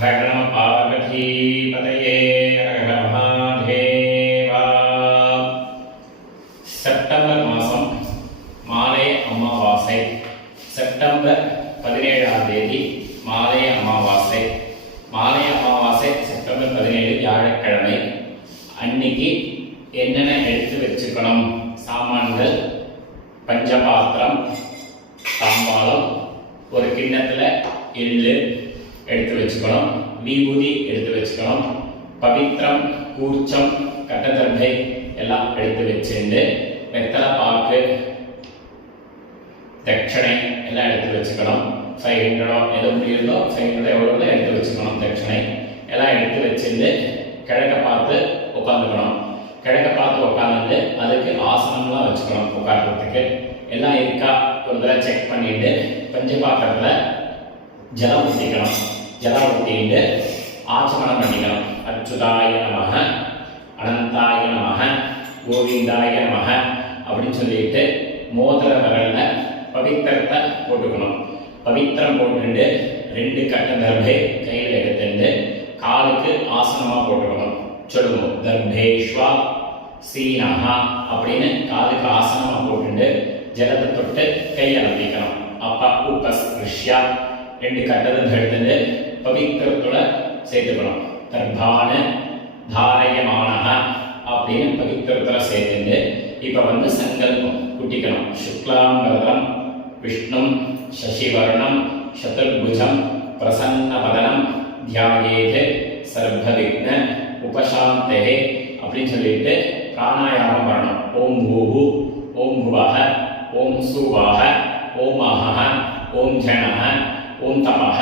हर पार्वतीपतये हर Mahadeva September மாதம் மாலை அமாவாசை செப்டம்பர் 17ஆம் தேதி மாலை அமாவாசை செப்டம்பர் 17 வியாழக்கிழமை அன்னைக்கு என்னென்ன எடுத்து வச்சுக்கணும் சாமான்கள் பஞ்சபாத்திரம் தாம்பாளம் ஒரு கிண்ணத்துல எள்ளு எடுத்து வச்சுக்கணும் விபூதி எடுத்து வச்சுக்கணும் பவித்ரம் கூர்ச்சம் கட்டதர்பை எல்லாம் எடுத்து வச்சுண்டு வெத்தலை பாக்கு தட்சணை எல்லாம் எடுத்து வச்சுக்கணும் 500 எது முடியுதோ 500 எவ்வளோ எடுத்து வச்சுக்கணும் தட்சணை எல்லாம் எடுத்து வச்சுட்டு கிழக்க பார்த்து உட்காந்துக்கணும் கிழக்க பார்த்து உட்காந்து அதுக்கு ஆசனம்லாம் வச்சுக்கணும் உட்கார்றதுக்கு எல்லாம் இருக்கா ஒரு தடவை செக் பண்ணிட்டு பஞ்சபாத்திரத்தில் ஜலம் ஊற்றிக்கணும் ஜலம் ஊற்றிட்டு ஆச்சமனம் பண்ணிக்கணும் அச்சுதாய நமக அனந்தாய நமக கோவிந்தாய நமக அப்படின்னு சொல்லிட்டு மோதிர விரல்ல பவித்திரத்தை போட்டுக்கணும் பவித்திரம் போட்டுட்டு 2 கட்ட தர்பை கையில் எடுத்துட்டு காலுக்கு ஆசனமாக போட்டுக்கணும் சொல்லுவோம் தர்பேஷ்வா சீனஹா அப்படின்னு காலுக்கு ஆசனமாக போட்டுட்டு ஜலத்தை தொட்டு கையை நம்பிக்கணும் அப்பா உபஸ்பிருஷ்யா 2 கட்டத்தை எடுத்துட்டு பவித்திரத்தோட சேர்த்துக்கணும் தர்பான தாரயமானஹ அப்படின்னு பவித்திரத்துல சேர்த்துட்டு இப்ப சங்கல்பம் குட்டிக்கணும் சுக்லாம்பரம் விஷ்ணும் சசிவர்ணம் சதுர்புஜம் பிரசன்னவதனம் தியாயேத் சர்வவிக்ன உபசாந்தே அப்படின்னு சொல்லிட்டு பிராணாயாமம் பண்ணணும் ஓம் பூஹு ஓம் புவஹ ஓம் சுவாஹ ஓம் அஹஹ ஓம் ஜனஹ ஓம் தபஹ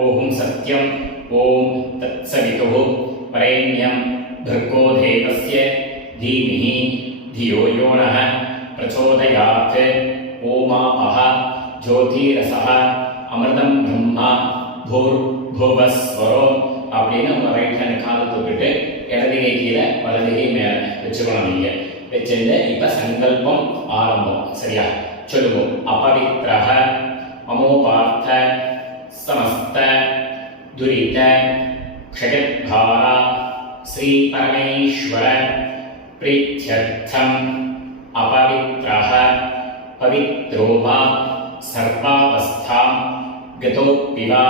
ஓம் சத்யம் ஓம் தத்சவிதுः வரேண்யம் भर्गो देवस्य धीमहि धियो यो नः प्रचोदयात् ओमापः ज्योतिरसः अमृतं ब्रह्मा भूर्भुवस्वरो அப்படின்னு நம்ம ரைட் ஹேண்ட் காலை தூக்கிட்டு இடது கை கீழே வலது கை மேலே வச்சுக்கணும் நீங்க வச்சுட்டு இப்ப சங்கல்பம் ஆரம்பம் சரியா சொல்லுவோம் அபவித்ரஹ மமோபார்த்த சமஸ்த துரித க்ஷயத்பாரா श्री परमेश्वर प्रीत्यर्थम अपवित्रः पवित्रो वा सर्वावस्थां गतोऽपि वा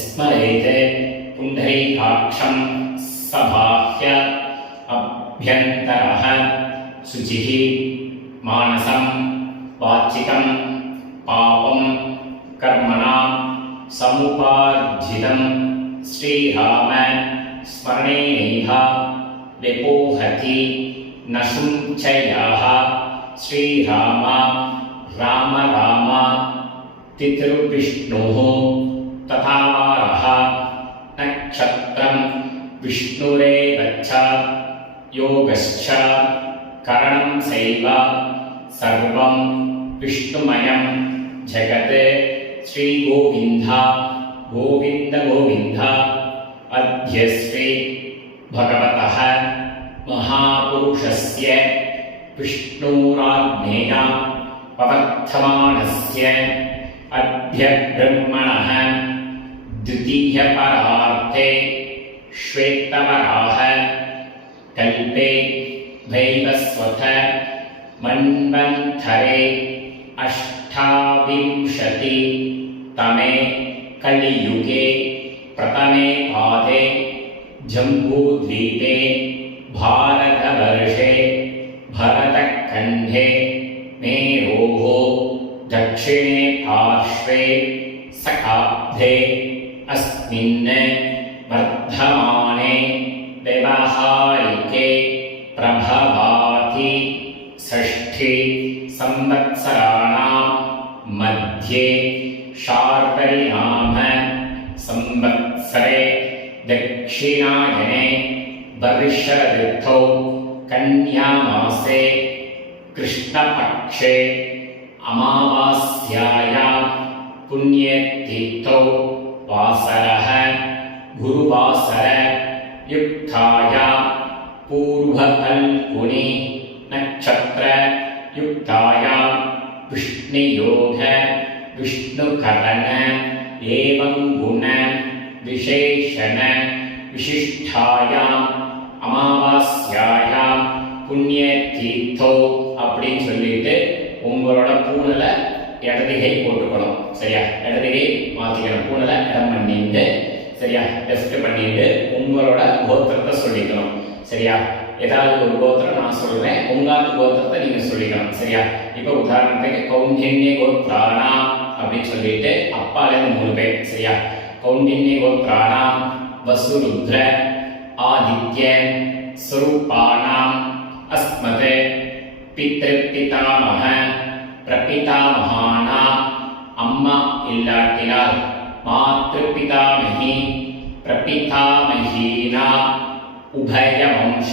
स्मरेते पुण्डरीकाक्षं सबाह्य अभ्यन्तरः शुचिः मानसं वाचिकं पापं कर्मणां समुपार्जितं श्रीराम स्मरणेनैव विपोहति न शुञ्चयाः श्रीराम राम राम तिथिर्विष्णुः तथा वारः नक्षत्रं विष्णुरेव च योगश्च करणं सैव सर्वं विष्णुमयं जगत् श्रीगोविन्द गोविन्द गोविन्द अद्यस्वे भगवतः महापुरुषस्य विष्णुराज्ञया पवर्तमानस्य अद्य ब्रह्मणः द्वितीयपरार्थे श्वेतवराह कल्पे वैवस्वत मन्वन्तरे 28 तमे कलियुगे प्रथमे पादे जम्बूद्वीपे भारतवर्षे भरतखण्डे मेरोः दक्षिणे पार्श्वे सकाब्धे अस्मिन् वर्धमाने व्यवहारिके प्रभवाति षष्ठी संवत्सराणां मध्ये शार्वर्यनाम संवत्सरे दक्षिणायने वर्षऋतौ कन्यामासे कृष्णपक्षे अमावास्यायां पुण्यतिथौ वासरः गुरुवासर युक्तायां पूर्वफल्गुनी नक्षत्र युक्तायां विष्णुयोग विष्णुकरण एवं गुण விசேஷண விசிஷ்டாயாம் அமாவாஸ்யாயாம் புண்ணிய தீர்த்தோ அப்படின்னு சொல்லிட்டு உங்களோட பூனலை இடதுகை போட்டுக்கணும். சரியா? இடதுகை மாத்திக்கணும். பூனலை இடம் பண்ணிட்டு சரியா லெஃப்ட் பண்ணிட்டு உங்களோட கோத்திரத்தை சொல்லிக்கணும். சரியா? ஏதாவது ஒரு கோத்திரம் நான் சொல்றேன், உங்காத்து கோத்திரத்தை நீங்க சொல்லிக்கணும். சரியா? இப்ப உதாரணத்துக்கு கௌண்டின்ய கோத்ராணாம் அப்படின்னு சொல்லிட்டு அப்பாலேருந்து 3 பேர். சரியா? கௌண்டின்ய கோத்ராணாம் வசுருத்ர ஆதித்ய ஸ்வரூபாணாம் அஸ்மத் பித்ருபிதாமஹ பிரபிதாமஹானாம் அம்மா இல்லாட்டினால் மாத்ருபிதாமஹி பிரபிதாமஹீனாம் உபயவம்ச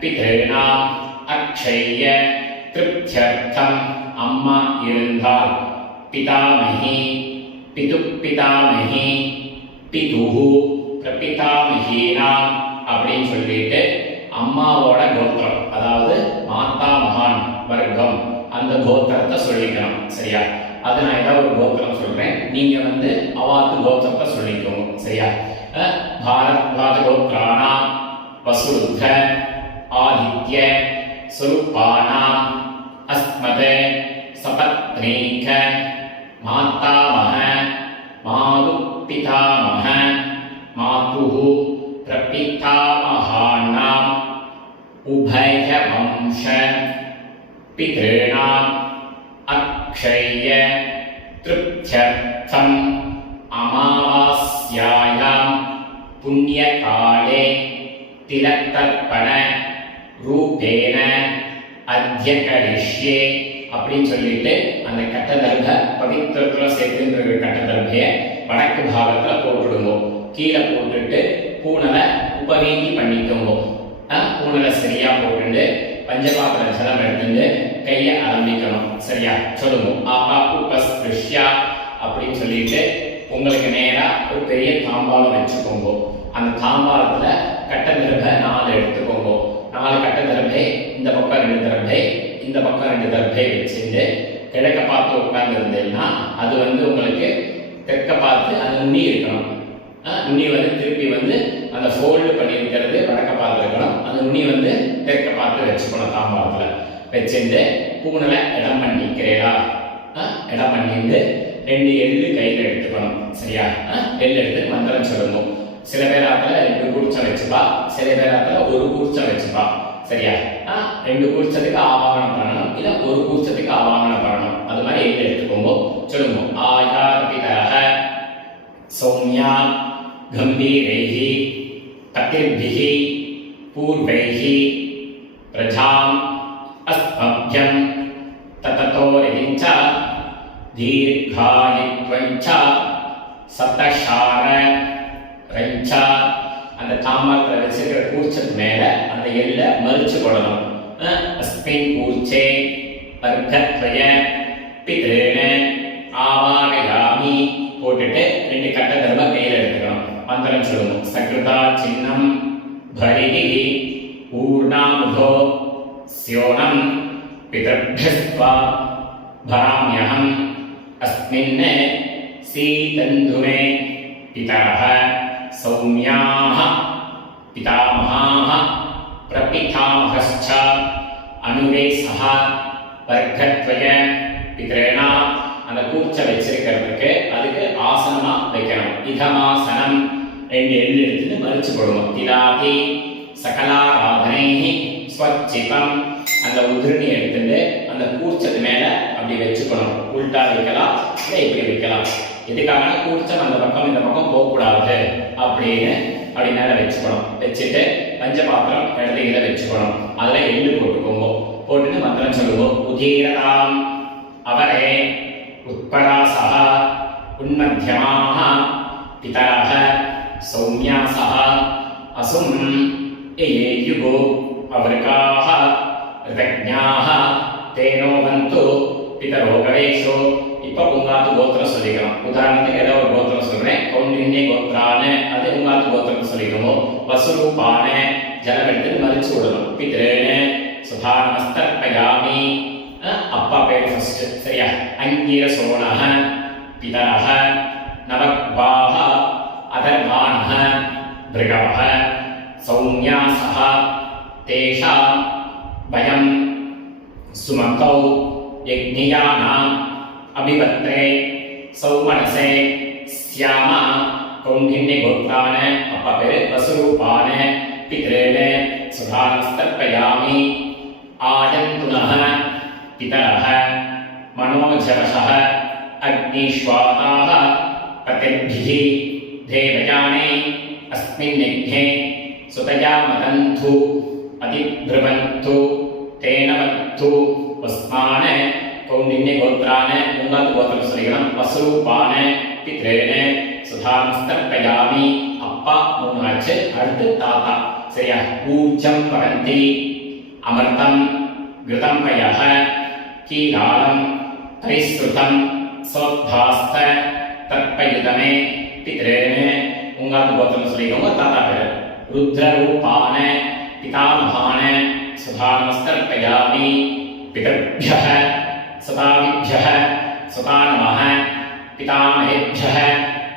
பித்ருணாம் அக்ஷய திருப்தியர்த்தம் அம்மா இருந்தால் பிதாமஹி பிதுப்பிதாமஹி பிதுஹு பிரபிதாமஹீனாம் அப்படின்னு சொல்லிட்டு அம்மாவோட கோத்திரம், அதாவது மாதா மகான் வர்க்கம், அந்த கோத்திரத்தை சொல்லிக்கணும். சரியா? அது நான் ஏதாவது ஒரு கோத்திரம் சொல்றேன், நீங்க அவாத்து கோத்திரத்தை சொல்லிக்கோங்க. சரியா? பாரத்வாத கோத்ராணாம் வசுருத்ர ஆதித்ய ஸ்வரூபாணாம் அஸ்மத் சபத்னீக மாதாமஹ மாதுப்பிதாமஹ மாதுஹு பிரபிதாமஹானாம் உபயவம்ச பித்ருணாம் அக்ஷய திருப்தியர்த்தம் அமாவாஸ்யாயாம் புண்ணியகாலே திலத்தர்ப்பண ரூபேன அத்யகரிஷ்யே அப்படின்னு சொல்லிட்டு அந்த கட்டதர்ப பவித்திரத்துல சேர்த்துன்ற கட்டதர்பைய வடக்கு பாகத்துல போட்டுடுங்க. கீழே போட்டுட்டு பூனலை உபவீதி பண்ணிக்கோங்க. பூனலை சரியா போட்டுட்டு பஞ்சபாத்திர ஜலம் எடுத்துட்டு கையை ஆரம்பிக்கணும். சரியா? சொல்லுங்க. ஆபா உபஸ்பிருஷ்யா அப்படின்னு சொல்லிட்டு உங்களுக்கு நேரா ஒரு பெரிய தாம்பாளம் வச்சுக்கோங்க. அந்த தாம்பாளத்துல கட்டதர்ப 4 எடுத்துக்கோங்க. 4 கட்டதர்பை, இந்த பக்கம் 2 தர்பை, இந்த பக்கம் 2 தர்பை வச்சுட்டு கிழக்க பார்த்து உட்கார்ந்து இருந்தேன்னா அது உங்களுக்கு தெற்க பார்த்து அந்த நுனி இருக்கணும். நுனி திருப்பி அந்த ஃபோல்டு பண்ணி இருக்கிறது வடக்க பார்த்து இருக்கணும். அந்த நுனி தெற்க பார்த்து வச்சுக்கணும். தாம்பாளத்துல வச்சுட்டு பூனலை இடம் பண்ணிக்கிறீங்களா? இடம் பண்ணிட்டு 2 எள்ளு கையில் எடுத்துக்கணும். சரியா? எள்ளு எடுத்து மந்திரம் சொல்லணும். சில பேராத்துல 2 கூர்ச்சம் வச்சுப்பா, சில பேராத்துல 1 கூர்ச்சம் வச்சுப்பா. சரியா? 2 கூர்ச்சத்துக்கு ஆவாகனம் பண்ணணும், இல்ல 1 கூர்ச்சத்துக்கு ஆவாகனம் பண்ணணும். அது மாதிரி எள்ளு எடுத்துக்கோங்க. சொல்லுங்க. ஆயார்பிதஹ சௌம்யா கம்பீரைஹி கதிர்பிஹி பூர்வைஹி பிரஜாம் அஸ்மப்யம் தததோரிஞ்ச தீர்காயித்வஞ்ச சப்தஷார ரஞ்ச. அந்த தாம்பாளத்தில் வச்சிருக்கிற கூர்ச்சத்து மேல அந்த எல்லை மறிச்சு போடணும். அஸ்மின் கூர்ச்சே வர்க்கத்வய பித்ருண ஆவாரயாமி போட்டுட்டு 2 கட்டதர்ப கையில் எடுத்துக்கணும். மந்திரம் சொல்லணும். சக்ருதா சின்னம் பரிகி ஊர்ணாமுதோ ஸ்யோனம் பிதர்பியஸ்வா பராம்யஹம் அஸ்மின் சீதந்துமே பிதரஹ சௌம்யாஹ பிதாமஹாஹ பிரபிதாமஹஸ்ச அனுவேசஹ வர்க்கத்வய பித்ருணா. அந்த கூர்ச்ச வச்சிருக்கிறதுக்கு அதுக்கு ஆசனமா வைக்கணும். இதமாசனம் 2 எள்ளு எடுத்துட்டு மறிச்சு போடுவோம். திலாதி சகலாராதனைஹி ஸ்வச்சிதம். அந்த உதிரணி எடுத்துட்டு அந்த கூர்ச்சத்து மேல அப்படி வச்சுக்கணும். உள்டா வைக்கலாம், இல்லை இப்படி வைக்கலாம். இதுக்காக கூர்ச்சம் அந்த பக்கம் இந்த பக்கம் போகக்கூடாது அப்படின்னு அப்படி மேல வச்சுக்கணும். வச்சுட்டு பஞ்சபாத்திரம் இடத்துல வச்சுக்கணும். அதுல எள்ளு போட்டுக்கோங்க. போட்டுட்டு மந்திரம் சொல்லுவோம். உதீரதாம் அவரே உத்பராசஹ உன்மத்யமாஹ பிதரஹ சௌம்யாசஹ அசும் ஏயுகோ அவர்காஹ ரிதக்ஞாஹ தேனோவந்து பிதரோ கவேஷோ. இப்போ உங்காத்து கோத்திரம் சொல்லிக்கிறோம். உதாரணத்துக்கு ஏதோ ஒரு கோத்திரம் சொல்றேன். கௌண்டின்ய கோத்ரான்னு அது உங்காத்து கோத்திரத்தை சொல்லிக்கிறோம். வசுரூபான ஜலம் எடுத்து மறிச்சு விடணும். பித்ருன்னு சுதானஸ்தர்ப்பயாமி. அப்பா பேர் ஃபர்ஸ்ட். சரியா? அங்கீர சோணஹ பிதரஹ நவக்வாஹ அதர்வா भृगवः सौम्यासः तेषां वयं सुमतौ यज्ञियानाम् अभिवत्रे सौमनसे स्याम कौण्डिन्यगोत्रान् अपपेर वसुरूपान् पितॄन् सुधानस्तर्पयामि आयन्तुनः पितरः मनोजवशः अग्निश्वाताः पतिर्भिः देवयाने अस्मिन् यज्ञे सुतया मदन्तु अधिब्रुवन्तु तेन वन्तु वस्मान् कौण्डिन्यगोत्रान् उङ्गात् गोत्रं சொல்லிக்கலாம் வசூபான பித்ரேன சுதாமஸ்தர்ப்பயாமி அப்பா மூணாச்சு அடுத்து தாத்தா சரியா ஊர்ஜம் பவந்தி அமர்த்தம் கிருதம் பயः கீலாலம் தைஸ்ருதம் சோத்தாஸ்த தர்ப்பயுதமே பித்ரேன உங்காத் கோத்திரம் சொல்லிக்கோங்க தாத்தா பேர் ருத்ரரூபான பிதாமகான சுதாமஸ்தர்ப்பயாமி पितृभ्यः सदाभिभ्यः सदा नमः पितामहेभ्यः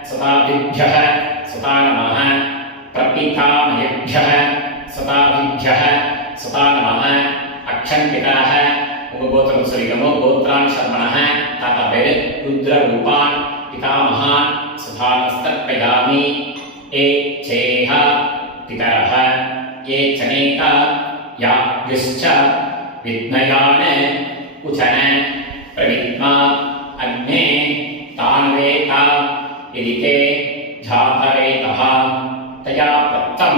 सदाभिभ्यः सदा नमः प्रपितामहेभ्यः सदाभिभ्यः सदा नमः अक्षन्पिताः उपगोत्रं सुरिगमो गोत्रान् शर्मणः ताता पेर रुद्ररूपान् पितामहान् सदामस्तर्पयामि ए चेह पितरः ये चनेका याज्ञश्च विद्मयान् उचन प्रविद्मा अग्ने तान्वेता यदि ते जातवेतः तया प्रत्तं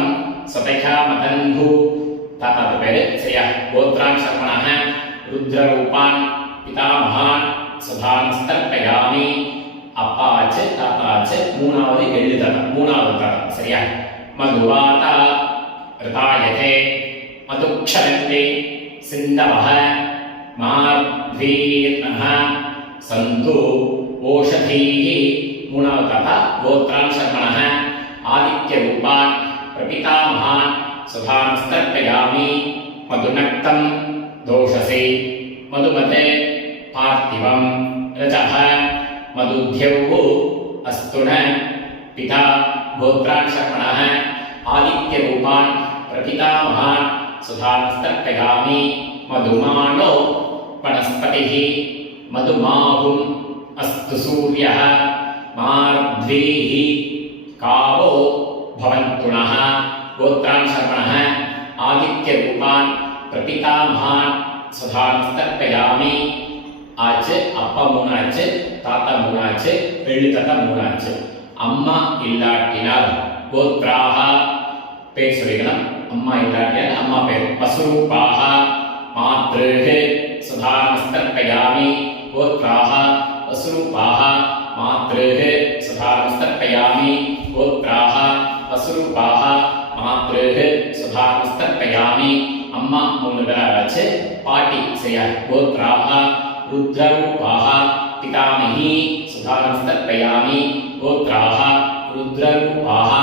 सतया मदन्धु ताता पेर सया गोत्रान् शर्मणः रुद्ररूपान् पितामहान् सुधामस्तर्पयामि अप्पाच ताताच मूणावदि एळुतत मूणावदि तत सरिया मधुवाता ऋतायते मधुक्षरन्ति सिन्धवः मार्द्वीर्नः सन्तु ओषधीः मूणावतः गोत्रान् शर्मणः आदित्यरूपान् प्रपितामहान् सुधामस्तर्पयामि मधुनक्तं दोषसि मधुमते पार्थिवं रजः मधुद्यौः अस्तुन पिता गोत्रान् शर्मणः आदित्यरूपान् प्रपितामहान् सुधामस्तर्पयामि मधुमानो वनस्पतिः मधुमाहुम् अस्तु सूर्यः मार्द्वीः कावो भवन्तु नः गोत्रान् शर्मणः आदित्यरूपान् प्रपितामहान् सुधामस्तर्पयामि आच अप्पा मूणाच ताता मूणाच एळुतत मूणाच अम्मा इल्लाट्टिनाल गोत्राः पेर सोल्लिकलाम अम्मा इल्लाट्टिनाल अम्मा पेर वसुरूपाः मातृः सुधामस्तर्पयामि गोत्राः वसुरूपाः मातृः सुधामस्तर्पयामि गोत्राः वसुरूपाः मातृः सुधामस्तर्पयामि अम्मा मूणुगलाच पाटी सरिया गोत्राः रुद्ररूपाः पितामही सुधामस्तर्पयामि गोत्राः रुद्ररूपाः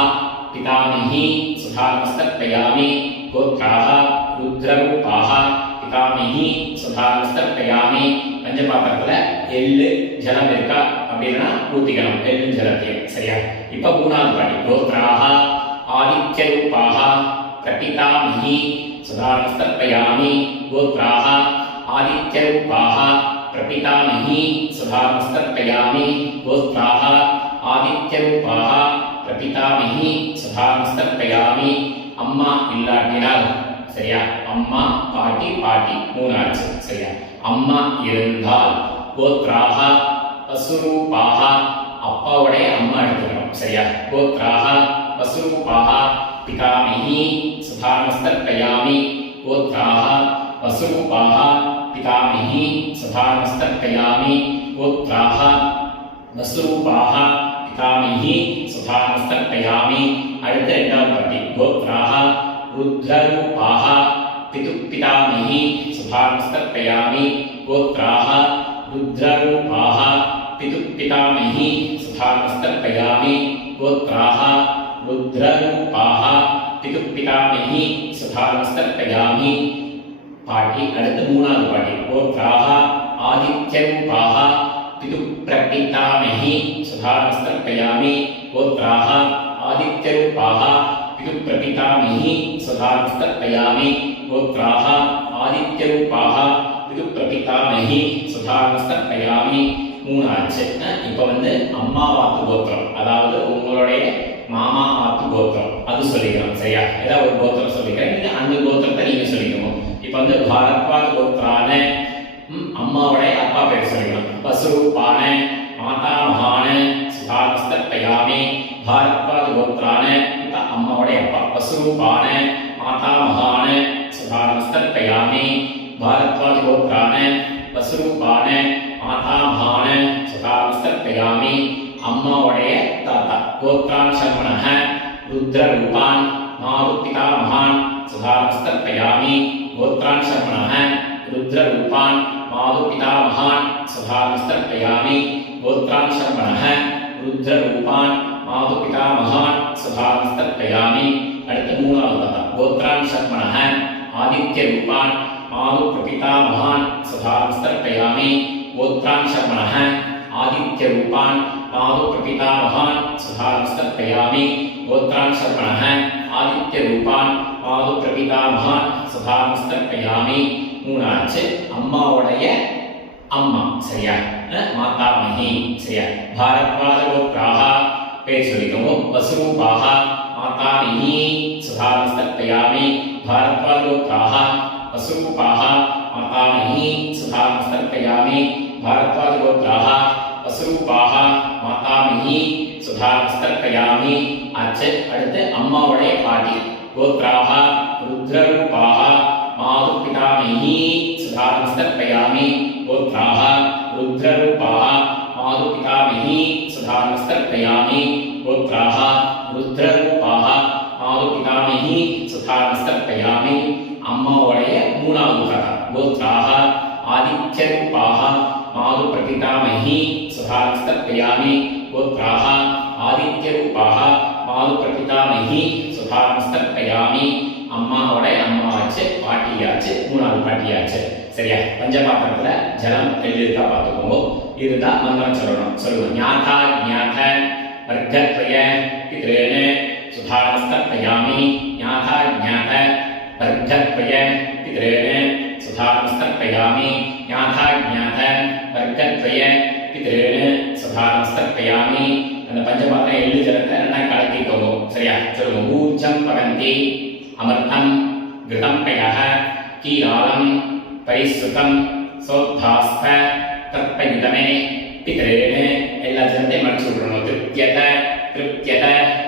पितामही सुधामस्तर्पयामि गोत्राः रुद्ररूपाः पितामही सुधामस्तर्पयामि पंचपात्रத்துல எள்ளு ஜலம் இருக்கா அப்படினா ஊத்திக்கணும் எள்ளு ஜலத்தையும் சரியா இப்ப மூணாவது பாட்டி கோத்ராஹ ஆதித்யரூபாஹ பிரபிதாமஹி சுதாமஸ்தர்ப்பயாமி கோத்ராஹ ஆதித்யரூபாஹ பிரபிதாமஹி சுதாமஸ்தர்ப்பயாமி கோத்ராஹ ஆதித்யரூபாஹ பிரபிதாமஹி சுதாமஸ்தர்ப்பயாமி அம்மா இல்லாட்டினால் சரியா அம்மா பாட்டி பாட்டி மூணாச்சு சரியா அம்மா இருந்தால் கோத்ராஹ வசுரூபாஹ அப்பாவுடைய அம்மா எடுத்துக்கணும் சரியா கோத்ராஹ வசுரூபாஹ பிதாமஹி சுதாமஸ்தர்ப்பயாமி கோத்ராஹ வசுரூபாஹ பிதாமஹி சுதாமஸ்தர்ப்பயாமி கோத்ராஹ வசுரூபாஹ பிதாமஹி சுதாமஸ்தர்ப்பயாமி அடுத்த இரண்டாவது பாட்டி கோத்ராஹ रुद्ररूपाः पितुपितामही सुधामस्तर्पयामि गोत्राः रुद्ररूपाः पितुपितामही सुधामस्तर्पयामि गोत्राः रुद्ररूपाः पितुपितामही सुधामस्तर्पयामि पाटी அடுத்து மூணாவது பாட்டி கோத்ராः आदित्यरूपाः पितुप्रपितामही सुधामस्तर्पयामि गोत्राः आदित्यरूपाः पितुप्रपितामही स्वधामस्तर्पयामि गोत्राः आदित्यरूपाः पितुप्रपितामही स्वधामस्तर्पयामि மூணாச்சு. இப்போ அம்மா வாத்து கோத்திரம், அதாவது உங்களுடைய மாமா ஆத்து கோத்திரம் அது சொல்லிக்கலாம். சரியா? ஏதாவது ஒரு கோத்திரம் சொல்லிக்கிறேன், நீங்க அந்த கோத்திரத்தை நீங்க சொல்லிக்கணும். இப்போ பாரத்வாஜ் கோத்திரான அம்மாவுடைய அப்பா பேர் சொல்லிக்கலாம். வசுரூபான மாதாமகான சுதாமஸ்தர்ப்பயாமி பாரத்வாஜ் கோத்திரான அம்மாவுடைய அப்பா வசுரூபான மாதாமகான சுதாமஸ்தர்ப்பயாமி பாரத்வாஜ் கோத்திரான வசுரூபான மாதாமகான சுதாமஸ்தர்ப்பயாமி அம்மாவுடைய தாத்தா கோத்ரான் சர்மணஹ ருத்ரரூபான் மாதுபிதாமகான் சுதாமஸ்தர்ப்பயாமி கோத்ரான் சர்மணஹ ருத்ரரூபான் மாதுபிதாமகான் சுதாமஸ்தர்ப்பயாமி கோத்ரான் சர்மணஹ ருத்ரரூபான் மாதுபிதாமகான் சுதாமஸ்தர்ப்பயாமி. அடுத்து மூணாவது தாத்தா கோத்ரான் சர்மணஹ ஆதித்யரூபான் மாதுபிதாமகான் சுதாமஸ்தர்ப்பயாமி கோத்ரான் சர்மணஹ ஆதித்யரூபான் மாதுபிதாமகான் சுதாமஸ்தர்ப்பயாமி கோத்ரான் சர்மணஹ ஆதித்யரூபான் மாதுபிதாமகான் சுதாமஸ்தர்ப்பயாமி. மூணாச்சு அம்மாவுடைய அம்மா. சரியா? மாதாமகி. சரியா? பாரத்வாஜ கோத்ராஹ பேர் சொல்லிக்கோங்க. வசுரூபாஹ மாதாமகி சுதாமஸ்தர்ப்பயாமி பாரத்வாஜ கோத்ராஹ வசுரூபாஹ மாதாமகி சுதாமஸ்தர்ப்பயாமி भारद्वाज गोत्राः वसुरूपाः मातामही सुधामस्तर्पयामि. आच्चे அடுத்து அம்மாவுடைய பாட்டி கோத்ராः रुद्ररूपाः मातुपितामही सुधामस्तर्पयामि गोत्राः रुद्ररूपाः मातुपितामही सुधामस्तर्पयामि गोत्राः रुद्ररूपाः मातुपितामही सुधामस्तर्पयामि. அம்மாவுடைய மூணாவது கதை கோத்ராः आदित्यरूपाः मातुप्रपितामही सुधामस्तर्पयामि गोत्राः आदित्यरूपाः मातुप्रपितामही सुधामस्तर्पयामि. அம்மாவுடைய அம்மாவாச்சு பாட்டியாச்சு மூணாவது பாட்டியாச்சு. சரியா? பஞ்சபாத்திரத்துல ஜலம் எழுதிருக்கா பார்த்துக்கோங்க. இருந்தா மந்திரம் சொல்லணும். சொல்லுவோம். ஞாதா ஞாத வர்க்கத்வய பித்ரேன சுதாமஸ்தர்ப்பயாமி ஞாதா ஞாத வர்க்கத்வய பித்ரேன சுதாமஸ்தர்ப்பயாமி ஞாதா ஞாத வர்க்கத்வய பித்ரேன சுதாமஸ்தர்ப்பயாமி. அந்த பஞ்சபாத்திரம் எள்ளு ஜலத்தை நல்லா கலக்கிக்கோங்க. சரியா? சொல்லுவோம். ஊர்ஜம் பகந்தி அமர்த்தம் கிருதம் பயஹ கீலாலம் பரிசுதம் சோத்தாஸ்த தர்ப்பயுதமே பித்ரேன. எல்லா ஜலத்தையும் மடிச்சு விட்டுறணும். திருப்தியத திருப்தியத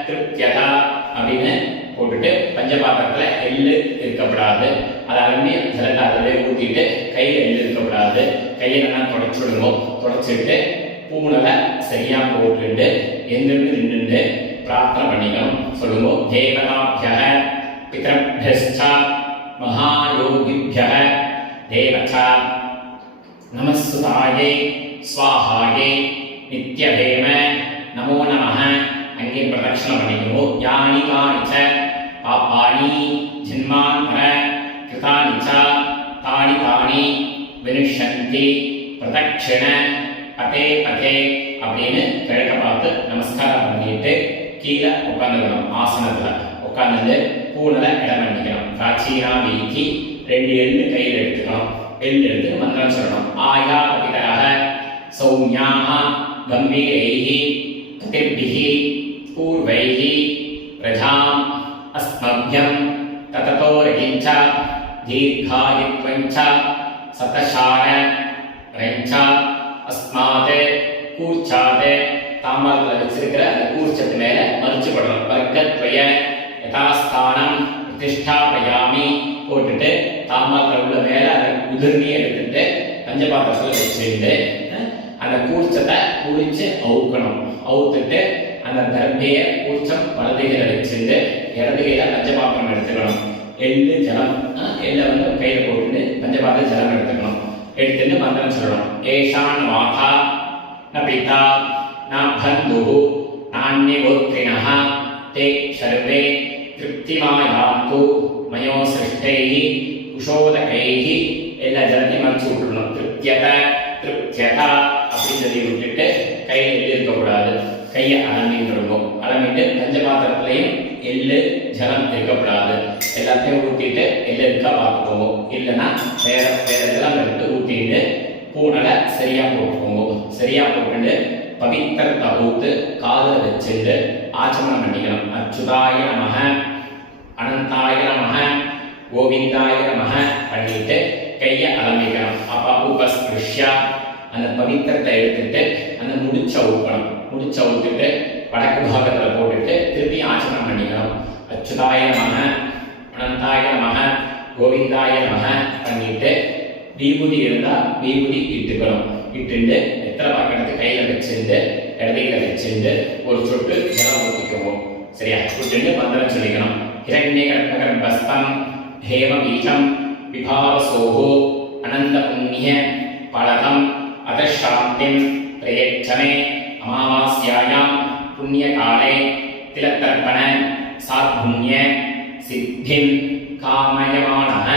திருப்தியதா அப்படின்னு போட்டுட்டு பஞ்சபாத்திரத்துல எள்ளு இருக்கப்படாது. அதாவது ஜலத்தை அதிலே ஊற்றிட்டு கையில் எள்ளு இருக்கக்கூடாது. கையை நல்லா தொடச்சுடுவோம். தொடச்சிட்டு பூனலை சரியா போட்டுட்டு எந்திருந்து நின்று பிரார்த்தனை பண்ணிக்கணும். சொல்லுவோம். தேவதாபியः பித்ரभ्यश्च महायोगिभ्यः देवच नमस्सुतायै स्वाहायै नित्यहेम नमो नमः. அங்கே பிரதட்சணம் பண்ணிக்கணும். யானி காணி ச பாபானி ஜன்மாந்தர கிருதானி ச தானி தானி வினுஷந்தி பிரதட்சிண பதே பதே அப்படின்னு கிழக்க பார்த்து நமஸ்காரம் பண்ணிட்டு கீழே உட்காந்துக்கணும். ஆசனத்துல உட்காந்துட்டு பூனலை இடம் பண்ணிக்கணும். பிராச்சீனா வீக்கி 2 எள்ளு கையில் எடுத்துக்கணும். எள்ளு எடுத்து மந்திரம் சொல்லணும். ஆயா கபிதரஹ சௌம்யாஹ கம்பீரைஹி கதிர்பிஹி பூர்வைஹி பிரஜாம் அஸ்மப்யம் தததோரகிஞ்ச தீர்காயித்வஞ்ச சதசார ரஞ்ச அஸ்மாத் கூர்ச்சாத். தாம்பாளத்தில் வச்சிருக்கிற அந்த கூர்ச்சத்து மேல மறிச்சு படணும். வர்க்கத்வய யதாஸ்தானம் பிரதிஷ்டாபயாமி போட்டுட்டு தாம்பாளத்தில் உள்ள மேல அந்த உதிர்னியை எடுத்துட்டு பஞ்சபாத்திரத்தில் வச்சுட்டு அந்த கூர்ச்சத்தை குடிச்சு அவுக்கணும். அவுத்துட்டு அந்த தர்பைய கூர்ச்சம் வலதுகையில வச்சுட்டு இடதுகையில பஞ்சபாத்திரம் எடுத்துக்கணும். எள்ளு ஜலம் எள்ளை கையில போட்டுட்டு பஞ்சபாத்திர ஜலம் எடுத்துக்கணும். எடுத்துட்டு மந்திரம் சொல்லணும். ஏஷான் மாதா ந பிதா ந பந்துः நான்யகோத்ரிணः தே சர்வே திருப்திமாயாந்து மயோ சிருஷ்டைः குஷோதகைः. எல்லா ஜலத்தையும் மறைச்சு விட்டுடணும். திருப்தியத திருப்தியதா அப்படின்னு சொல்லி விட்டுட்டு கையில் எள்ளு இருக்கக்கூடாது. கையை அலம்பிட்டுருக்கும். அலம்பிட்டு பஞ்ச பாத்திரத்திலையும் எள்ளு ஜலம் இருக்கக்கூடாது. எல்லாத்தையும் ஊற்றிட்டு எள்ளு இருக்கா பார்த்துக்கோங்க. இல்லைன்னா வேற இதெல்லாம் எடுத்து ஊற்றிட்டு பூனலை சரியா போட்டுக்கோங்க. சரியா போட்டுட்டு பவித்திரத்தை ஊத்து காதில் வச்சுட்டு ஆச்சமனம் பண்ணிக்கணும். அச்சுதாய நமக, அனந்தாய நமக, கோவிந்தாய நமக பண்ணிட்டு கையை அலம்பிக்கணும். அப்பா உபஸ்பிருஷ்யா அந்த பவித்திரத்தை எடுத்துட்டு அந்த முடிச்ச ஊக்கணும். முடிச்ச ஊத்துட்டு வடக்கு பாகத்துல போட்டுட்டு திருப்பி ஆச்சமனம் பண்ணிக்கணும். அச்சுதாய நமக, அனந்தாய நமக, கோவிந்தாய நமக பண்ணிட்டு விபூதி இருந்தா விபூதி இட்டுக்கணும். இட்டுண்டு எத்தனை பாக்கெடுத்து கையில வச்சுட்டு இடத்துல வச்சுட்டு ஒரு சொட்டு ஜலம் ஊற்றிக்குவோம். சரியா? விட்டுட்டு மந்திரம் சொல்லிக்கணும். ஹிரண்யகர்ப்பகர்ப்பஸ்தம் ஹேம பீஜம் விபாவசோஹோ அனந்த புண்ணிய பலகம் அதசாந்திம் பிரயச்சமே அமாவாஸ்யாயாம் புண்ணியகாலே திலத்தர்ப்பண சாத்புண்ணிய சித்திம் காமயமானஹ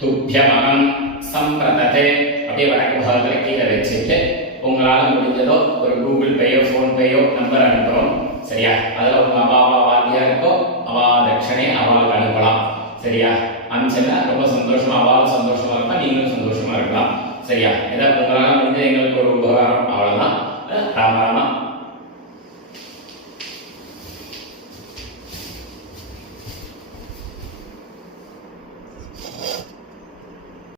துப்யமகம் சம்பிரததே. அப்படியே வடக்கு பாகத்தில் கீழே வச்சுட்டு உங்களால் முடிஞ்சதோ ஒரு கூகுள் பேயோ ஃபோன்பேயோ நம்பர் அனுப்புகிறோம். சரியா? அதில் உங்கள் அவாவா வாத்தியாருக்கோ அவா தட்சணை அவாவுக்கு அனுப்பலாம். சரியா? அனுப்பிச்சா ரொம்ப சந்தோஷமா, அவாவும் சந்தோஷமா இருப்பா, நீங்களும் சந்தோஷமா இருக்கலாம். சரியா? ஏதாவது உங்களால் முடிஞ்ச எங்களுக்கு ஒரு உபகாரம், அவ்வளோதான்.